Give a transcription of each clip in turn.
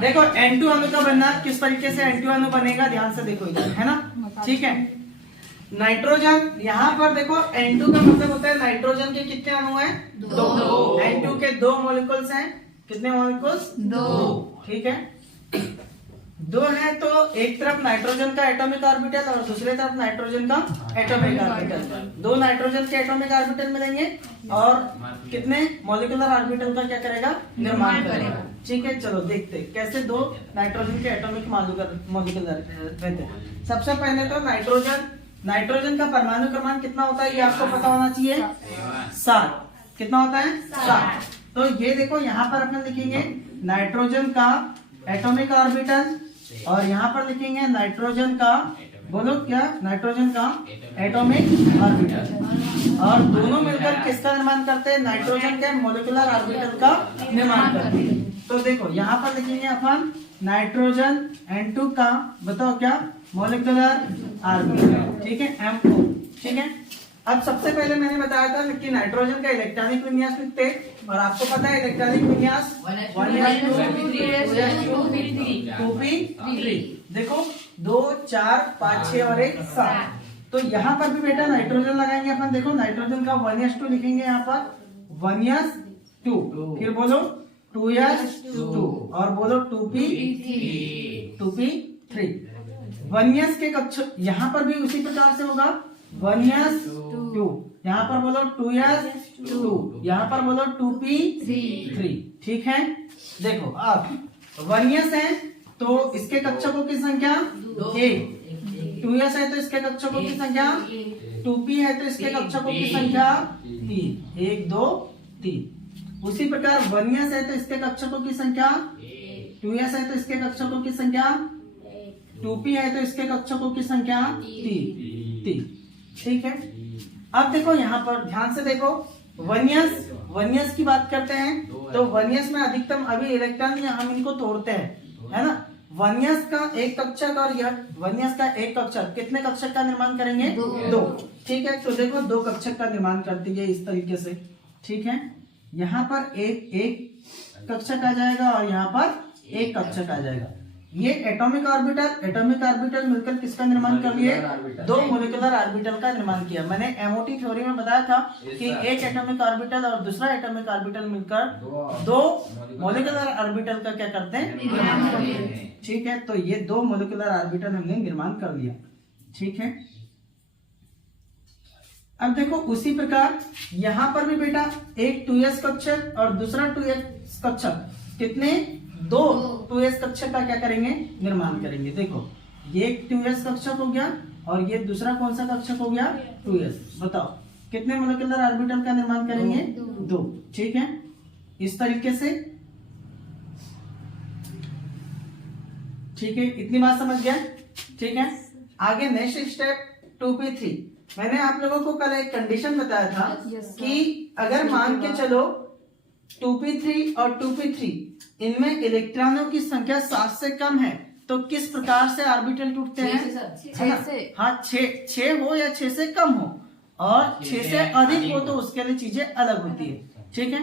देखो N2 अणु का बनना किस तरीके से N2 अणु बनेगा, ध्यान से देखो इधर, है ना, ठीक है। नाइट्रोजन यहाँ पर देखो N2 का मतलब होता है नाइट्रोजन के कितने अणु हैं, दो। N2 के दो मॉलिक्यूल्स हैं, कितने मॉलिक्यूल्स, दो, ठीक है। दो है तो एक तरफ नाइट्रोजन का एटॉमिक ऑर्बिटल और दूसरी तरफ नाइट्रोजन का एटॉमिक ऑर्बिटल, दो नाइट्रोजन के एटॉमिक ऑर्बिटल मिलेंगे और कितने मॉलिक्यूलर ऑर्बिटल का क्या करेगा, निर्माण करेगा, ठीक है। चलो देखते हैं कैसे दो नाइट्रोजन के एटॉमिक मॉलिक्यूलर रहते हैं। सबसे पहले तो नाइट्रोजन का परमाणु क्रमांक कितना होता है ये आपको पता होना चाहिए, 7। कितना होता है, 7। तो ये देखो यहाँ पर अपन लिखेंगे नाइट्रोजन का एटॉमिक ऑर्बिटल और यहाँ पर लिखेंगे नाइट्रोजन का, बोलो क्या, नाइट्रोजन का एटॉमिक ऑर्बिटल, और दोनों मिलकर किसका निर्माण करते हैं, नाइट्रोजन के मॉलिक्यूलर ऑर्बिटल का निर्माण करते हैं। तो देखो यहाँ पर लिखेंगे अपन नाइट्रोजन N2 का, बताओ क्या, मॉलिक्यूलर ऑर्बिटल, ठीक है, M2, ठीक है। अब सबसे पहले मैंने बताया था कि नाइट्रोजन का इलेक्ट्रॉनिक विन्यास लिखते हैं और आपको पता है इलेक्ट्रॉनिक विन्यास 2p3। देखो 2 4 5 6 और 1 7। तो यहाँ पर भी बेटा नाइट्रोजन लगाएंगे अपन, देखो नाइट्रोजन का 1s2 लिखेंगे यहाँ पर 1s2, फिर बोलो 2s2 और बोलो 2p3। 1s के कक्ष यहाँ पर भी उसी प्रकार से होगा 1s2, यहाँ पर बोलो 2s2, यहाँ पर बोलो 2p3, ठीक है। देखो अब 1s है तो इसके कक्षकों की संख्या 1, 2s है तो इसके कक्षकों की संख्या 2p है तो इसके कक्षकों की संख्या 3, 1 2 3। उसी प्रकार 1s है तो इसके कक्षकों की संख्या, 2s है तो इसके कक्षकों की संख्या, 2p है तो इसके कक्षकों की संख्या 3, ठीक है। अब देखो यहाँ पर ध्यान से देखो 1s की बात करते हैं तो 1s में अधिकतम अभी इलेक्ट्रॉन हम इनको तोड़ते हैं, है ना। 1s का एक कक्षक और यह 1s का एक कक्षक, कितने कक्षक का निर्माण करेंगे, 2, ठीक है। तो देखो 2 कक्षक का निर्माण करती है इस तरीके से, ठीक है। यहाँ पर एक कक्षक आ जाएगा और यहाँ पर एक कक्षक आ जाएगा। ये एटॉमिक ऑर्बिटल मिलकर किसका निर्माण कर लिए, 2 मॉलिक्यूलर ऑर्बिटल का निर्माण किया। मैंने एमओटी थ्योरी में बताया था कि एक एटॉमिक ऑर्बिटल और दूसरा एटॉमिक ऑर्बिटल मिलकर 2 मॉलिक्यूलर ऑर्बिटल का क्या करते हैं, निर्माण करते हैं, ठीक है। तो ये 2 मॉलिक्यूलर ऑर्बिटल हमने निर्माण कर लिया, ठीक है। अब देखो उसी प्रकार यहाँ पर भी बेटा एक 2s कक्षक और दूसरा 2s कक्षक, कितने, 2 2s कक्षक का क्या करेंगे, निर्माण करेंगे। देखो ये 2s कक्षक हो गया और ये दूसरा कौन सा कक्षक हो गया, 2s। बताओ कितने मॉलिक्यूलर ऑर्बिटल का निर्माण करेंगे, 2, ठीक है। इस तरीके से, ठीक है, इतनी बात समझ गया, ठीक है। आगे नेक्स्ट स्टेप 2p3। मैंने आप लोगों को कल एक कंडीशन बताया था कि अगर मान के चलो 2p3 और 2p3 इनमें इलेक्ट्रॉनों की संख्या 7 से कम है तो किस प्रकार से ऑर्बिटल टूटते हैं, 6 से, हाँ 6 हो या 6 से कम हो, और 6 से अधिक हो तो उसके लिए चीजें अलग होती है, ठीक है।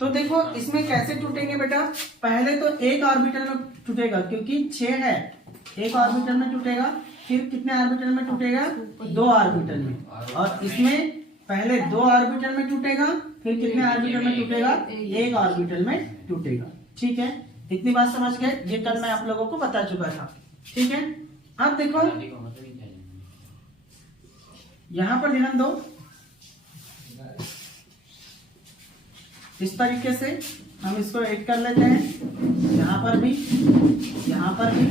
तो देखो इसमें कैसे टूटेंगे बेटा, पहले तो एक ऑर्बिटल में टूटेगा क्योंकि 6 है, एक ऑर्बिटल में टूटेगा, फिर कितने ऑर्बिटल में टूटेगा, 2 ऑर्बिटल में, और इसमें पहले 2 ऑर्बिटल में टूटेगा, फिर कितने ऑर्बिटल में टूटेगा, 1 ऑर्बिटल में टूटेगा, ठीक है। इतनी बात समझ गए, ये कल मैं आप लोगों को बता चुका था, ठीक है। अब देखो यहाँ पर ध्यान दो, इस तरीके से हम इसको ऐड कर लेते हैं, यहाँ पर भी, यहाँ पर भी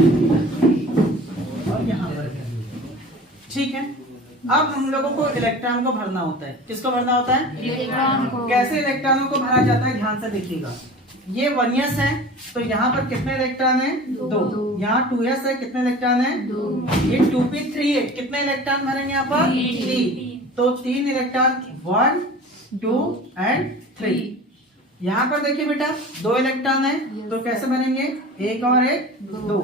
और यहाँ पर भी, ठीक है। अब हम लोगों को इलेक्ट्रॉन को भरना होता है, किसको भरना होता है, इलेक्ट्रॉन को। कैसे इलेक्ट्रॉनों को भरा जाता है, ध्यान से देखिएगा। ये 1s है तो यहाँ पर कितने इलेक्ट्रॉन है, 2, यहाँ 2s है, कितने इलेक्ट्रॉन है, 2, ये 2p3 है, कितने इलेक्ट्रॉन भरेंगे यहाँ पर, 3, तो 3 इलेक्ट्रॉन, 1 2 एंड 3। यहाँ पर देखिए बेटा 2 इलेक्ट्रॉन है तो कैसे भरेंगे, 1 और 1 2,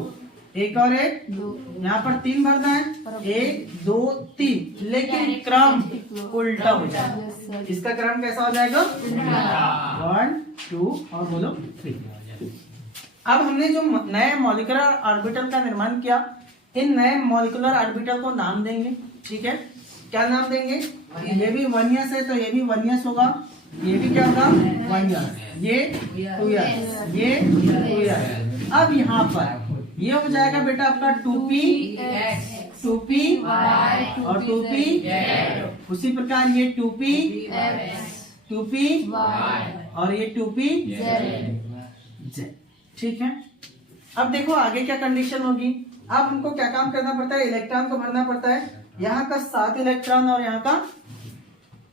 1 और 1 2, यहाँ पर 3 भरना है, 1 2 3, लेकिन क्रम उल्टा हो जाएगा। इसका क्रम कैसा हो जाएगा, 1 2 और बोलो 3। अब हमने जो नए मॉलिक्यूलर ऑर्बिटल का निर्माण किया, इन नए मॉलिक्यूलर ऑर्बिटल को नाम देंगे। ठीक है, क्या नाम देंगे? ये भी 1s है तो ये भी 1s होगा, ये भी क्या होगा 1s, ये 2s, ये 2s। अब यहाँ पर ये हो जाएगा बेटा आपका 2p 2p और 2p, उसी प्रकार ये 2p 2p और ये 2p z। ठीक है, अब देखो आगे क्या कंडीशन होगी। अब हमको क्या काम करना पड़ता है, इलेक्ट्रॉन को भरना पड़ता है। यहाँ का 7 इलेक्ट्रॉन और यहाँ का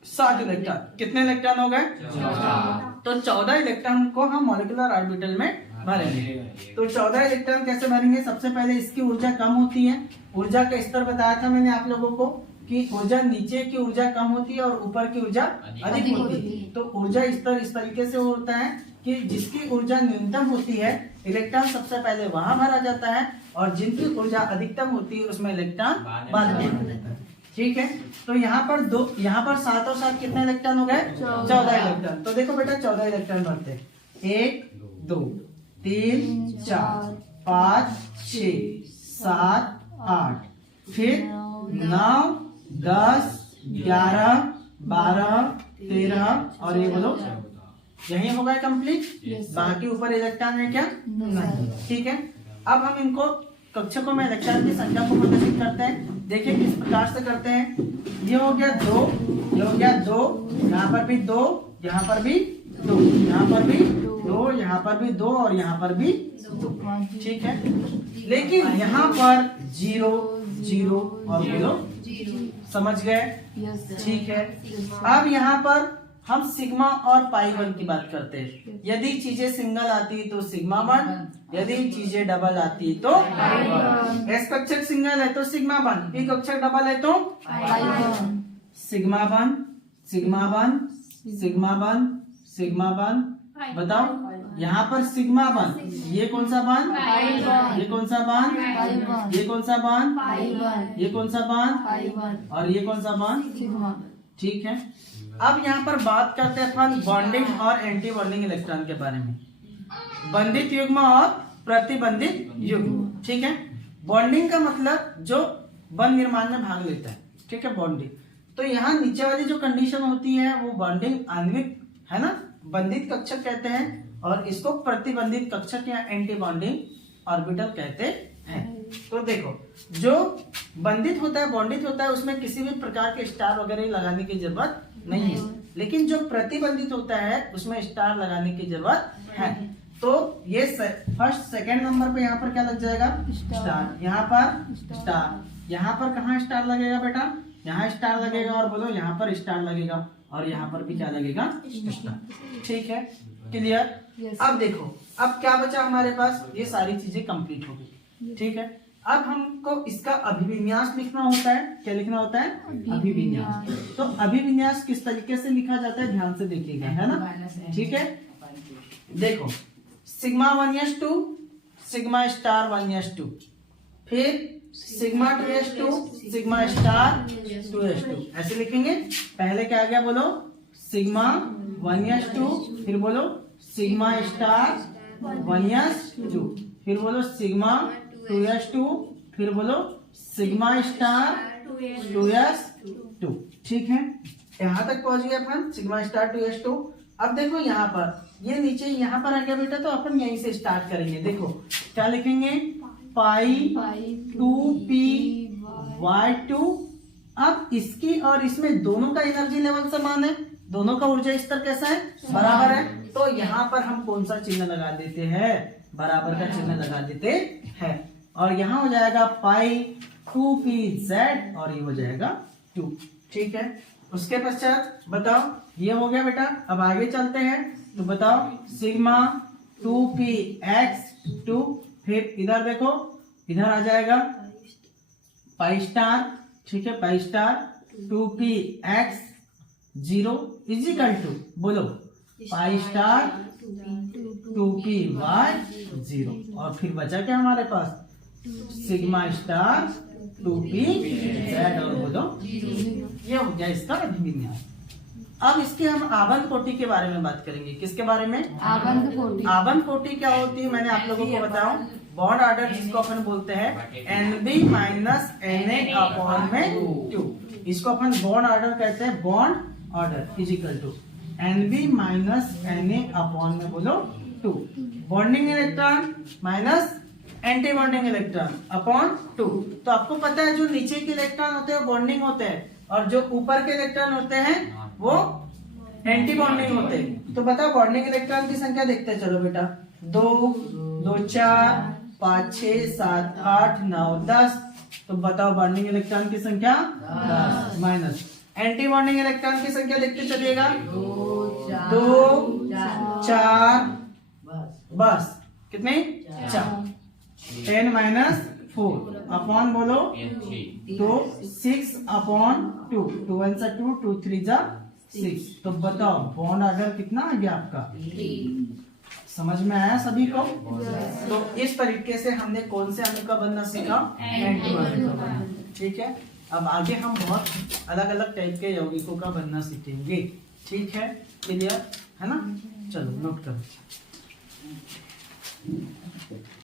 7 इलेक्ट्रॉन, कितने इलेक्ट्रॉन हो गए? 14। तो 14 इलेक्ट्रॉन को हम मॉलिक्यूलर ऑर्बिटल में भरेंगे। तो 14 इलेक्ट्रॉन कैसे भरेंगे? सबसे पहले इसकी ऊर्जा कम होती है। ऊर्जा का स्तर बताया था मैंने आप लोगों को कि ऊर्जा नीचे की ऊर्जा कम होती है और ऊपर की ऊर्जा अधिक होती है। तो ऊर्जा स्तर इस तरीके से होता है कि जिसकी ऊर्जा न्यूनतम होती है इलेक्ट्रॉन सबसे पहले वहां भरा जाता है, और जिनकी ऊर्जा अधिकतम होती है उसमें इलेक्ट्रॉन बाद में भरा जाता है। ठीक है, तो यहाँ पर 7 और 7 कितने इलेक्ट्रॉन हो गए? 14 इलेक्ट्रॉन। तो देखो बेटा 14 इलेक्ट्रॉन भरते हैं। 1 2 3 4 5 6 7 8, फिर 9 10 11 12 13 और ये बोलो यही होगा कंप्लीट। बाकी ऊपर इलेक्ट्रॉन है क्या? नहीं। ठीक है, अब हम इनको कक्षकों में इलेक्ट्रॉन की संख्या को प्रदर्शित करते हैं। देखिए किस प्रकार से करते हैं। ये हो गया 2, ये हो गया 2, यहाँ पर भी 2, यहाँ पर भी 2, यहाँ पर भी 2, यहाँ पर भी 2 और यहाँ पर भी 2। ठीक है, लेकिन यहाँ पर 0 0 और 0, समझ गए? ठीक है, अब यहाँ पर हम सिग्मा और पाई 1 की बात करते हैं। यदि चीजें सिंगल आती तो सिग्मा 1, यदि चीजें डबल आती तो एस कक्षक सिंगल है तो सिग्मा 1, पी कक्षक डबल है तो सिग्मा 1 सिग्मा 1 सिग्मा 1 सिग्मा 1। बताओ यहाँ पर सिग्मा 1, ये कौन सा 1, ये कौन सा 1, ये कौन सा 1, ये कौन सा 1 और ये कौन सा 1। ठीक है, अब यहाँ पर बात करते हैं अपन बॉन्डिंग और एंटी बॉन्डिंग इलेक्ट्रॉन के बारे में। बंधित युग्म और प्रतिबंधित युग्म। ठीक है, बॉन्डिंग का मतलब जो बंध निर्माण में भाग लेता है। ठीक है, बॉन्डिंग। तो यहाँ नीचे वाली जो कंडीशन होती है वो बॉन्डिंग आणविक है ना, बंधित कक्षक कहते हैं, और इसको प्रतिबंधित कक्षक या एंटी बॉन्डिंग ऑर्बिटल कहते हैं। तो देखो जो बंधित होता है, बॉन्डित होता है, उसमें किसी भी प्रकार के स्टार वगैरह लगाने की जरूरत नहीं है। लेकिन जो प्रतिबंधित होता है उसमें स्टार लगाने की जरूरत है। तो ये फर्स्ट सेकंड नंबर पे यहाँ पर क्या लग जाएगा? स्टार। यहाँ पर स्टार, यहाँ पर कहाँ स्टार लगेगा बेटा? यहाँ स्टार लगेगा, और बोलो यहाँ पर स्टार लगेगा, और यहाँ पर भी क्या लगेगा? स्टार। ठीक है, क्लियर? अब देखो अब क्या बचा हमारे पास, ये सारी चीजें कंप्लीट हो गई। ठीक है, अब हमको इसका अभिविन्यास लिखना होता है। क्या लिखना होता है? अभिविन्यास। तो अभिविन्यास किस तरीके से लिखा जाता है ध्यान से देखिएगा, है ना? ठीक है, देखो sigma 1s2 sigma star 1s2, फिर sigma 2s2 sigma star 2s2, ऐसे लिखेंगे। पहले क्या आ गया बोलो? सिग्मा 1s2, फिर बोलो सिग्मा स्टार 1s2, फिर बोलो सिग्मा 2s2, फिर बोलो सिग्मा स्टार 2s2। ठीक है, यहाँ तक पहुंच गए अपन सिग्मा स्टार 2s2। अब देखो यहाँ पर ये नीचे यहाँ पर आ गया बेटा, तो अपन यहीं से स्टार्ट करेंगे। देखो क्या लिखेंगे? पाई 2p/2। अब इसकी और इसमें दोनों का एनर्जी लेवल समान है, दोनों का ऊर्जा स्तर कैसा है? बराबर है। तो यहाँ पर हम कौन सा चिन्ह लगा देते हैं? बराबर का चिन्ह लगा देते हैं, और यहाँ हो जाएगा पाई 2pz और ये हो जाएगा 2। ठीक है, उसके पश्चात बताओ ये हो गया बेटा। अब आगे चलते हैं, तो बताओ सिग्मा 2px2, फिर इधर देखो इधर आ जाएगा पाई स्टार। ठीक है, pi star 2px0 is equal to बोलो पाई स्टार 2py0, और फिर बचा क्या हमारे पास? सिग्मा स्टार 2pz और बोलो ये हो गया इसका अभिविन्यास। अब इसके हम आबंध कोटि के बारे में बात करेंगे। किसके बारे में? आबंध कोटि। आबंध कोटि क्या होती है मैंने आप लोगों को बताया, बॉन्ड ऑर्डर जिसको अपन बोलते हैं NB माइनस Na अपॉन में 2, इसको अपन बॉन्ड ऑर्डर कहते हैं। Bond order is equal to NB minus Na upon में बोलो 2, bonding electron minus anti bonding electron upon 2। तो आपको पता है जो नीचे के इलेक्ट्रॉन होते हैं बॉन्डिंग होते हैं और जो ऊपर के इलेक्ट्रॉन होते हैं वो एंटी बॉन्डिंग होते हैं। तो बताओ बॉन्डिंग इलेक्ट्रॉन की संख्या देखते हैं। चलो बेटा 2 2 4 5 6 7 8 9 10। तो बताओ बॉन्डिंग इलेक्ट्रॉन की संख्या 10 माइनस एंटी बॉन्डिंग इलेक्ट्रॉन की संख्या देखते चलिएगा 2 4 बस कितने 4 10 माइनस 4 अपॉन बोलो तो 6 अपॉन 2, 2 1 सा 2, 2 3 जा 6। तो बताओ बॉन्ड ऑर्डर कितना आ गया आपका? समझ में आया सभी को? तो इस तरीके से हमने कौन से अणु का बनना सीखा? एंटी अणु का बनना। ठीक है, अब आगे हम बहुत अलग अलग टाइप के यौगिकों का बनना सीखेंगे। ठीक है, क्लियर है ना? चलो नोट करो।